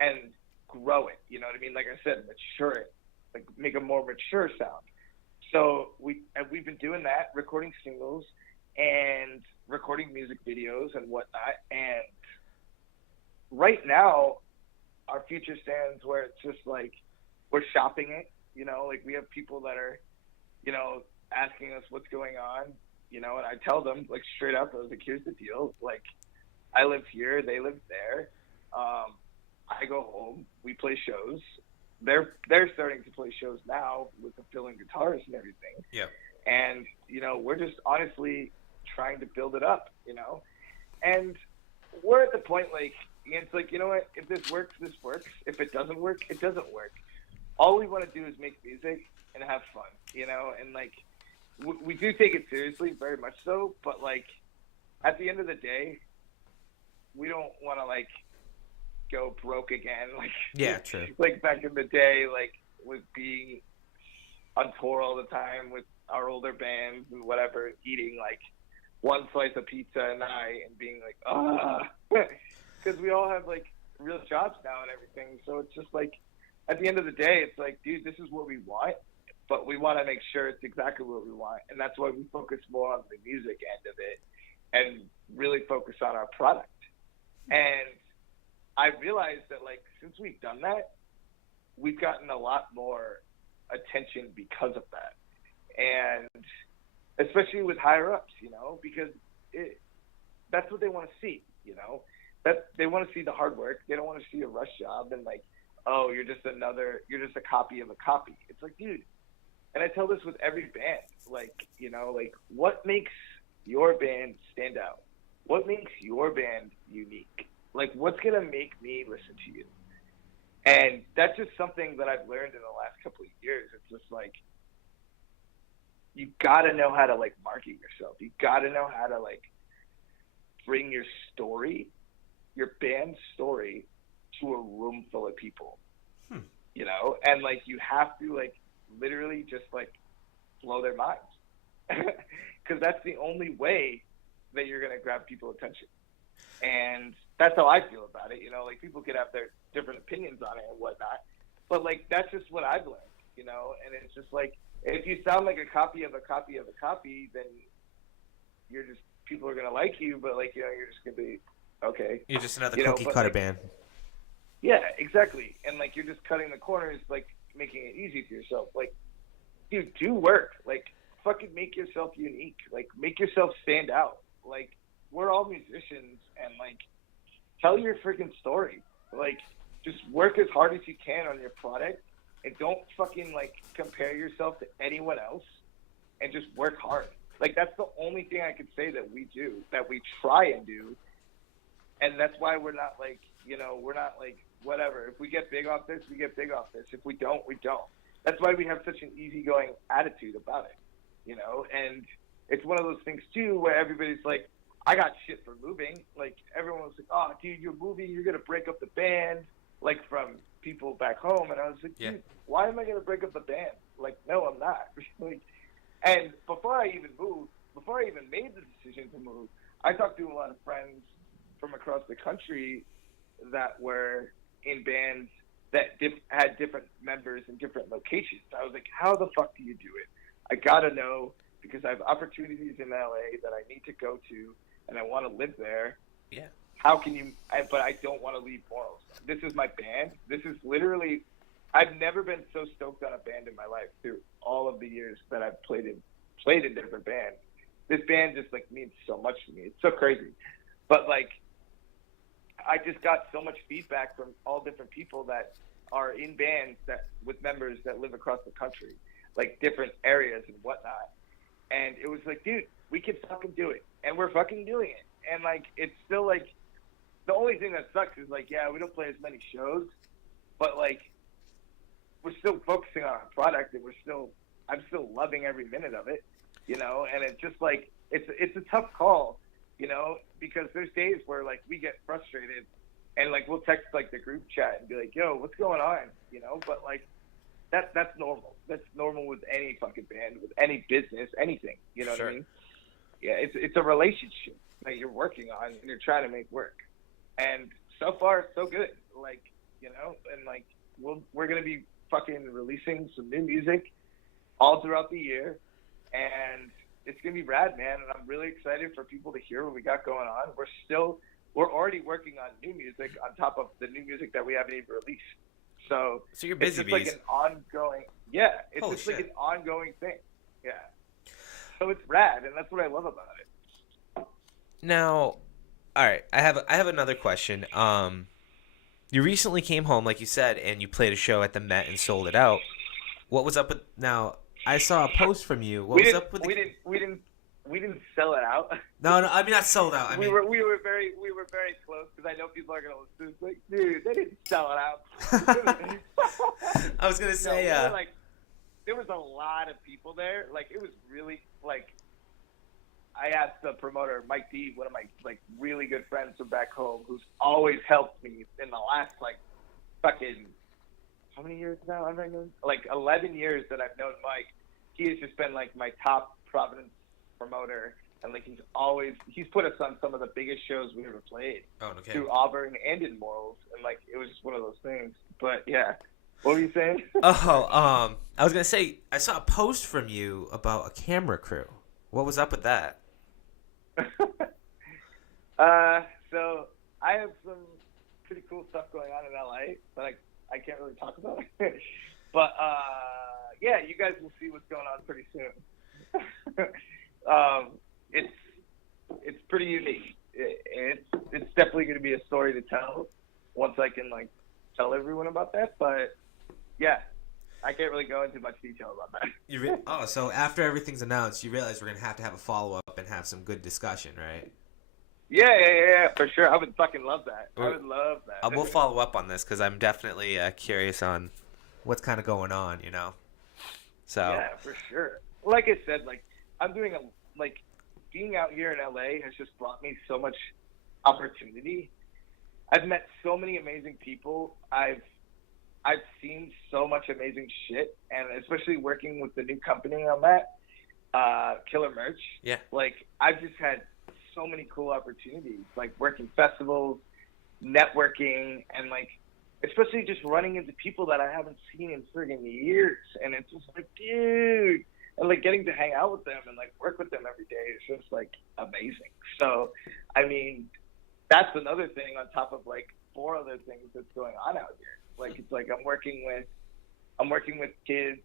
and grow it. You know what I mean? Like I said, mature it. Like, make a more mature sound. So we've been doing that, recording singles and recording music videos and whatnot. And right now, our future stands where it's just like we're shopping it. You know, like we have people that are, you know, asking us what's going on. You know, and I tell them like straight up, I was like, here's the deal. Like, I live here, they live there. I go home, we play shows. They're starting to play shows now with the filling guitars and everything. Yeah. And, you know, we're just honestly trying to build it up, you know. And we're at the point, like, it's like, you know what? If this works, this works. If it doesn't work, it doesn't work. All we want to do is make music and have fun, you know? And, like, we do take it seriously, very much so. But, like, at the end of the day, we don't want to, like, go broke again. Like, yeah, true. Like, back in the day, like, with being on tour all the time with our older bands and whatever, eating, like, one slice of pizza a night and being like, because we all have, like, real jobs now and everything. So it's just like, at the end of the day, it's like, dude, this is what we want, but we want to make sure it's exactly what we want. And that's why we focus more on the music end of it and really focus on our product. And I realized that, like, since we've done that, we've gotten a lot more attention because of that. And especially with higher ups, you know, because that's what they want to see, you know, that they want to see the hard work. They don't want to see a rush job and, like, oh, you're just a copy of a copy. It's like, dude, and I tell this with every band, like, you know, like, what makes your band stand out? What makes your band unique? Like, what's going to make me listen to you? And that's just something that I've learned in the last couple of years. It's just like, you got to know how to, like, market yourself. You got to know how to, like, bring your story, your band's story, to a room full of people, you know? And, like, you have to, like, literally just, like, blow their minds. Because that's the only way that you're going to grab people's attention. And that's how I feel about it, you know? Like, people could have their different opinions on it and whatnot. But, like, that's just what I've learned, you know? And it's just, like, if you sound like a copy of a copy of a copy, then you're just, people are going to like you, but, like, you know, you're just going to be, okay. You're just another you cookie cutter, like, band. Yeah, exactly. And, like, you're just cutting the corners, like, making it easy for yourself. Like, dude, do work. Like, fucking make yourself unique. Like, make yourself stand out. Like, we're all musicians, and, like, tell your freaking story. Like, just work as hard as you can on your product. And don't fucking, like, compare yourself to anyone else, and just work hard. Like, that's the only thing I could say that we do, that we try and do. And that's why we're not, like, you know, we're not, like, whatever. If we get big off this, we get big off this. If we don't, we don't. That's why we have such an easygoing attitude about it, you know? And it's one of those things, too, where everybody's like, I got shit for moving. Like, everyone's like, oh, dude, you're moving, you're going to break up the band, like, from people back home. And I was like, dude, why am I going to break up the band? Like, no, I'm not. Like, and before I even made the decision to move, I talked to a lot of friends from across the country that were in bands that had different members in different locations. I was like, how the fuck do you do it? I got to know, because I have opportunities in LA that I need to go to, and I want to live there. Yeah. How can you, but I don't want to leave Morals. This is my band. This is literally, I've never been so stoked on a band in my life through all of the years that I've played in different bands. This band just, like, means so much to me. It's so crazy. But, like, I just got so much feedback from all different people that are in bands that with members that live across the country, like, different areas and whatnot. And it was like, dude, we can fucking do it. And we're fucking doing it. And, like, it's still, like, the only thing that sucks is, like, yeah, we don't play as many shows, but, like, we're still focusing on our product, and I'm still loving every minute of it, you know? And it's just, like, it's a tough call, you know, because there's days where, like, we get frustrated, and, like, we'll text, like, the group chat and be like, yo, what's going on, you know? But, like, that's normal. That's normal with any fucking band, with any business, anything, you know what I mean? Yeah, it's a relationship that you're working on, and you're trying to make work. And so far, so good. Like, you know, and, like, we're going to be fucking releasing some new music all throughout the year, and it's going to be rad, man. And I'm really excited for people to hear what we got going on. We're already working on new music on top of the new music that we haven't even released. So you're busy, it's just like an ongoing, like an ongoing thing. Yeah. So it's rad, and that's what I love about it. Now, all right, I have another question. You recently came home, like you said, and you played a show at the Met and sold it out. What was up with? Now, I saw a post from you. What was up with? We we didn't sell it out. No, I mean not sold out. We were very close because I know people are gonna listen. It's like, dude, they didn't sell it out. I was gonna say, there was a lot of people there. Like, it was really like. I asked the promoter, Mike D, one of my like really good friends from back home, who's always helped me in the last like fucking how many years now? I've known like 11 years that I've known Mike. He has just been like my top Providence promoter, and like he's put us on some of the biggest shows we ever played through Auburn and in Morals, and like it was just one of those things. But yeah, what were you saying? I was gonna say I saw a post from you about a camera crew. What was up with that? So I have some pretty cool stuff going on in LA, but I can't really talk about it. But yeah, you guys will see what's going on pretty soon. It's pretty unique. It's definitely going to be a story to tell once I can like tell everyone about that. But yeah, I can't really go into much detail about that. So after everything's announced, you realize we're going to have a follow-up and have some good discussion, right? Yeah, for sure. I would fucking love that. I would love that. We'll follow up on this because I'm definitely curious on what's kind of going on, you know? So yeah, for sure. Like I said, like I'm doing being out here in LA has just brought me so much opportunity. I've met so many amazing people. I've seen so much amazing shit, and especially working with the new company on that, Killer Merch. Yeah. Like, I've just had so many cool opportunities, like working festivals, networking, and like, especially just running into people that I haven't seen in friggin' years. And it's just like, dude, and like getting to hang out with them and like work with them every day is just like amazing. So, I mean, that's another thing on top of like 4 other things that's going on out here. Like, it's like I'm working with kids,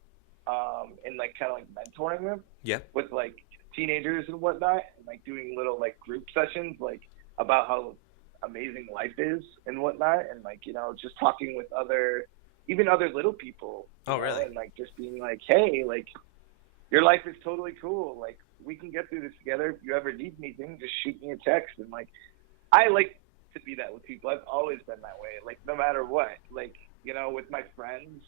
and like kind of like mentoring them. Yeah. With like teenagers and whatnot, and like doing little like group sessions, like about how amazing life is and whatnot, and like, you know, just talking with other little people. Oh, really? And like just being like, hey, like your life is totally cool. Like, we can get through this together. If you ever need anything, just shoot me a text. And like, I like to be that with people. I've always been that way. Like, no matter what, like, you know, with my friends,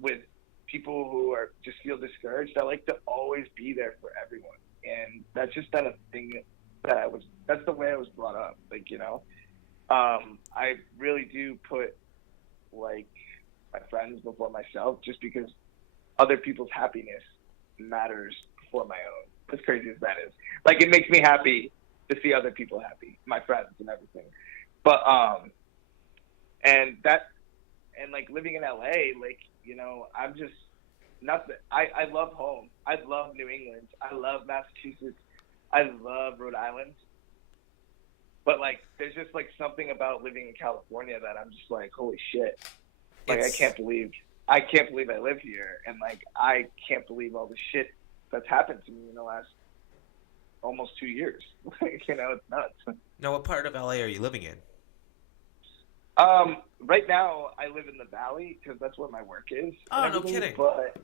with people who are just feel discouraged, I like to always be there for everyone. And that's just been a thing that's the way I was brought up. Like, you know, I really do put like my friends before myself, just because other people's happiness matters before my own. As crazy as that is. Like, it makes me happy to see other people happy, my friends and everything. But, and like living in LA, like, you know, I'm just nothing. I love home. I love New England. I love Massachusetts. I love Rhode Island. But like, there's just like something about living in California that I'm just like, holy shit. Like, I can't believe I live here. And like, I can't believe all the shit that's happened to me in the last almost 2 years. Like, you know, it's nuts. Now, what part of LA are you living in? Right now I live in the Valley because that's where my work is. Oh, no kidding. But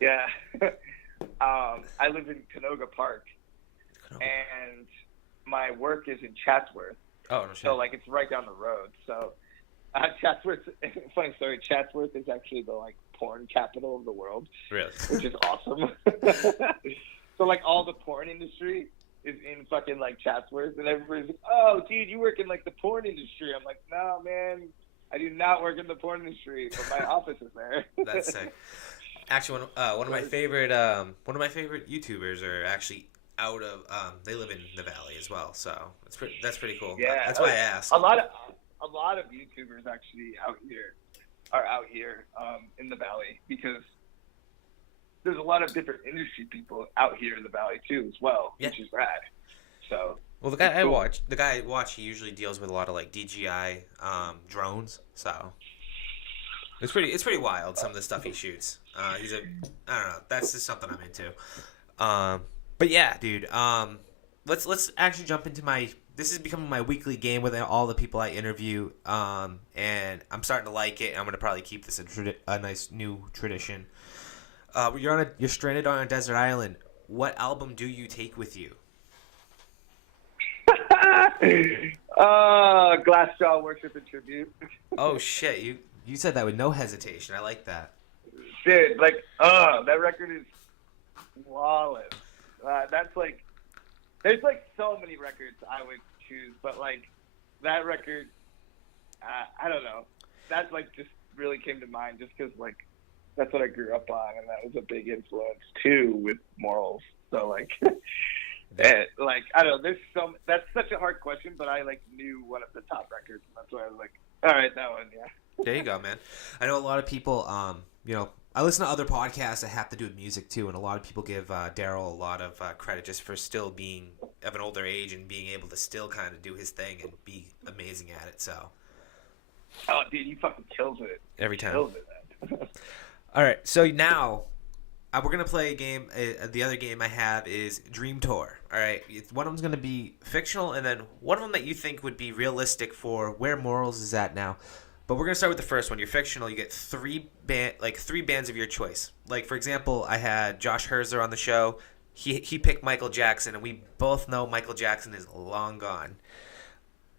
yeah, I live in Canoga Park, and my work is in Chatsworth. Oh, no shit. So like, it's right down the road. So Chatsworth, funny story, Chatsworth is actually the like porn capital of the world. Really? Which is awesome. So like, all the porn industry is in fucking like Chatsworth, and everybody's like, oh, dude, you work in like the porn industry. I'm like, no, man, I do not work in the porn industry, but my office is there. That's sick. Actually, one of my favorite YouTubers are actually out of they live in the Valley as well, so that's pretty cool. Yeah, that's why I asked. A lot of YouTubers actually are out here in the Valley, because there's a lot of different industry people out here in the Valley too, as well, which is rad. So, well, the guy I watch, he usually deals with a lot of like DJI drones. So it's pretty wild, some of the stuff he shoots. I don't know. That's just something I'm into. But yeah, dude. Let's actually jump into this is becoming my weekly game with all the people I interview. And I'm starting to like it. And I'm gonna probably keep this a nice new tradition. You're stranded on a desert island. what album do you take with you? Glassjaw, Worship and Tribute. Oh shit, you said that with no hesitation. I like that. Dude, like, that record is flawless. That's like, there's like so many records I would choose, but like that record, I don't know. That like just really came to mind just because like that's what I grew up on, and that was a big influence too with Morals. So like, like I don't know. There's that's such a hard question, but I like knew one of the top records, and that's why I was like, all right, that one, yeah. There you go, man. I know a lot of people, you know, I listen to other podcasts that have to do with music too, and a lot of people give Daryl a lot of credit just for still being of an older age and being able to still kind of do his thing and be amazing at it. So. Oh, dude, he fucking kills it. Every time. Kills it, man. All right, so now we're gonna play a game. The other game I have is Dream Tour. All right, one of them's gonna be fictional, and then one of them that you think would be realistic for where Morals is at now. But we're gonna start with the first one. You're fictional. You get three bands of your choice. Like for example, I had Josh Herzer on the show. He picked Michael Jackson, and we both know Michael Jackson is long gone.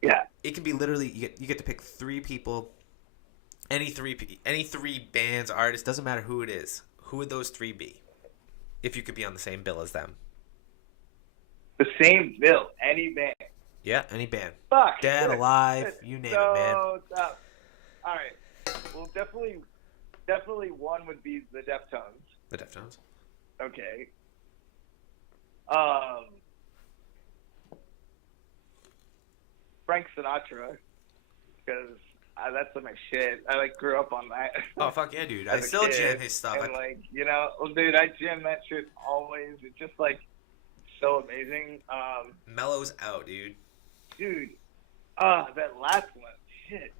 Yeah. It can be literally you get to pick three people, any three bands, artists, doesn't matter who it is. Who would those three be? If you could be on the same bill as them. The same bill, any band. Yeah, any band. Fuck. Dead, alive, you name it, man. Tough. All right. Well, definitely one would be the Deftones. The Deftones. Okay. Frank Sinatra, because that's my shit. I like grew up on that. Oh fuck yeah, dude! I still jam his stuff. And like dude, I jam that shit always. It's just like so amazing. Mellow's out, dude. Dude, that last one, shit.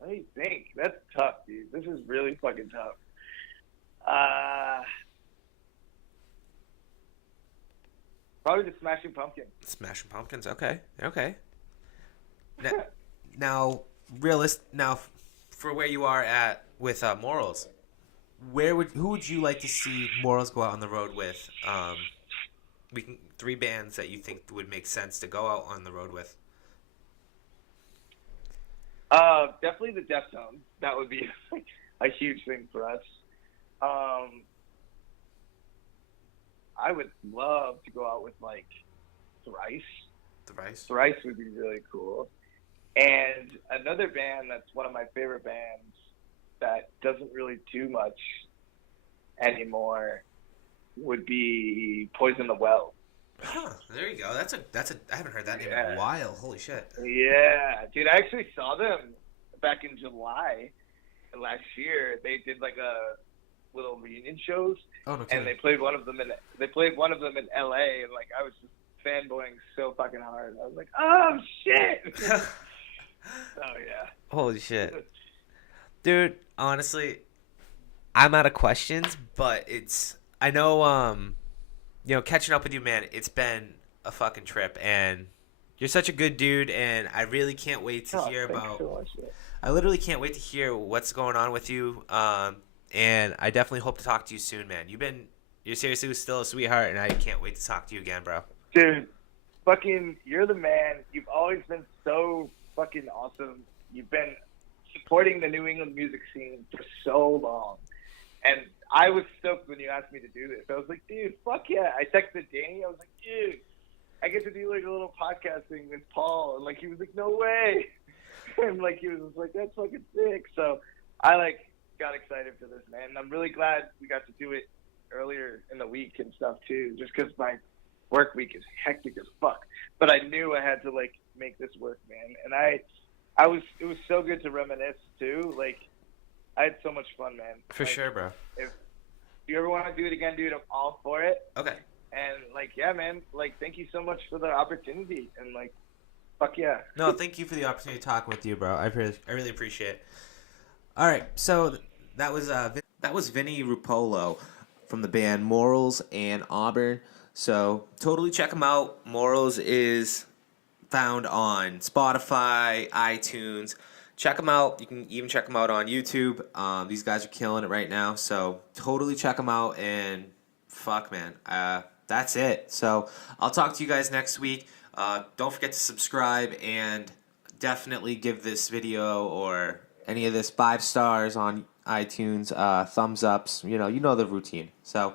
Let me think. That's tough, dude. This is really fucking tough. Probably the Smashing Pumpkins. Smashing Pumpkins. Okay. Now, for where you are at with Morals, who would you like to see Morals go out on the road with? Three bands that you think would make sense to go out on the road with. Definitely the Deftones. That would be a huge thing for us. I would love to go out with like Thrice. Thrice would be really cool. And another band that's one of my favorite bands that doesn't really do much anymore would be Poison the Well. Huh, there you go. That's a I haven't heard that name in a while. Holy shit. Yeah, dude, I actually saw them back in July last year. They did like a little reunion shows, and they played one of them in LA, and like I was just fanboying so fucking hard. I was like, oh shit. Oh yeah. Holy shit. Dude, honestly, I'm out of questions, but I know catching up with you, man, it's been a fucking trip, and you're such a good dude, and I really can't wait to hear about so much, I literally can't wait to hear what's going on with you. And I definitely hope to talk to you soon, man. You're seriously still a sweetheart, and I can't wait to talk to you again, bro. Dude, you're the man. You've always been so fucking awesome. You've been supporting the New England music scene for so long. And I was stoked when you asked me to do this. I was like, dude, fuck yeah. I texted Danny. I was like, dude, I get to do like a little podcast thing with Paul. And like, he was like, no way. And like, he was just like, that's fucking sick. So I like got excited for this, man. And I'm really glad we got to do it earlier in the week and stuff too, just because my work week is hectic as fuck. But I knew I had to like make this work, man. And it was so good to reminisce too. Like, I had so much fun, man. For sure, bro. If you ever want to do it again, dude, I'm all for it. Okay. And like, yeah, man. Like, thank you so much for the opportunity. And like, fuck yeah. No, thank you for the opportunity to talk with you, bro. I really appreciate it. All right, so that was Vinnie Rupolo from the band Morals and Auburn. So totally check them out. Morals is found on Spotify, iTunes. check them out. You can even check them out on YouTube. These guys are killing it right now, so totally check them out. And fuck, man, that's it. So I'll talk to you guys next week. Don't forget to subscribe and definitely give this video or any of this 5 stars on iTunes, thumbs ups. You know the routine. So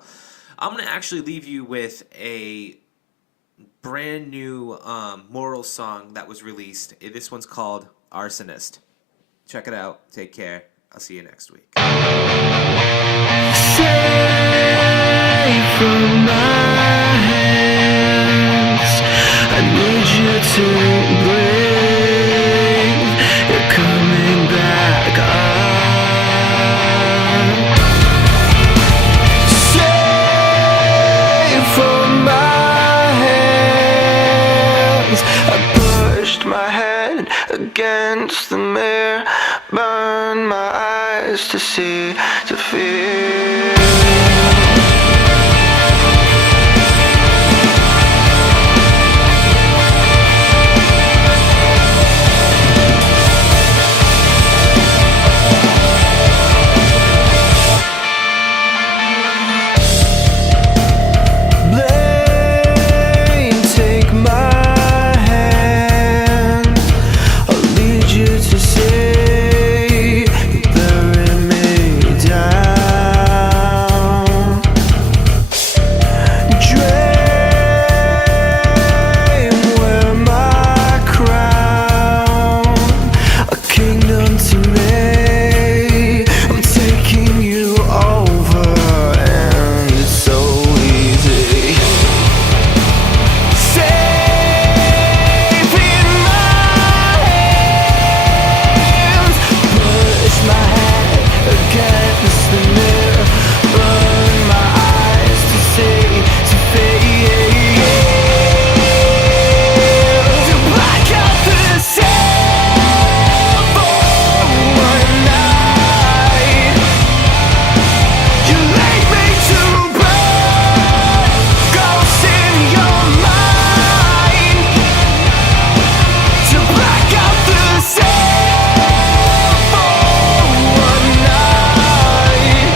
I'm gonna actually leave you with a brand new Morals song that was released. This one's called Arsonist. Check it out. Take care. I'll see you next week. Safe from my hands, I need you to breathe. You're coming back on. Safe from my hands, I pushed my head against the mirror, burn my eyes to see, to feel. Blame, take my hand, I'll lead you to say you bury me down. Dream, wear my crown, a kingdom to me. I'm taking you over, and it's so easy. Safe in my hands, push my head against the mirror, burn my eyes to see, to fade, to black out the sun for one night. You lead me to burn, ghosts in your mind, to black out the sun for one night.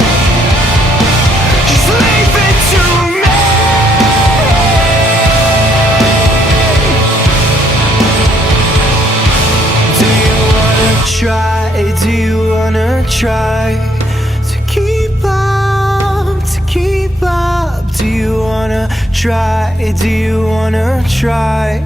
Just leave it to me. Do you wanna try? Do you wanna try to keep up? To keep up? Do you wanna try? Do you wanna try?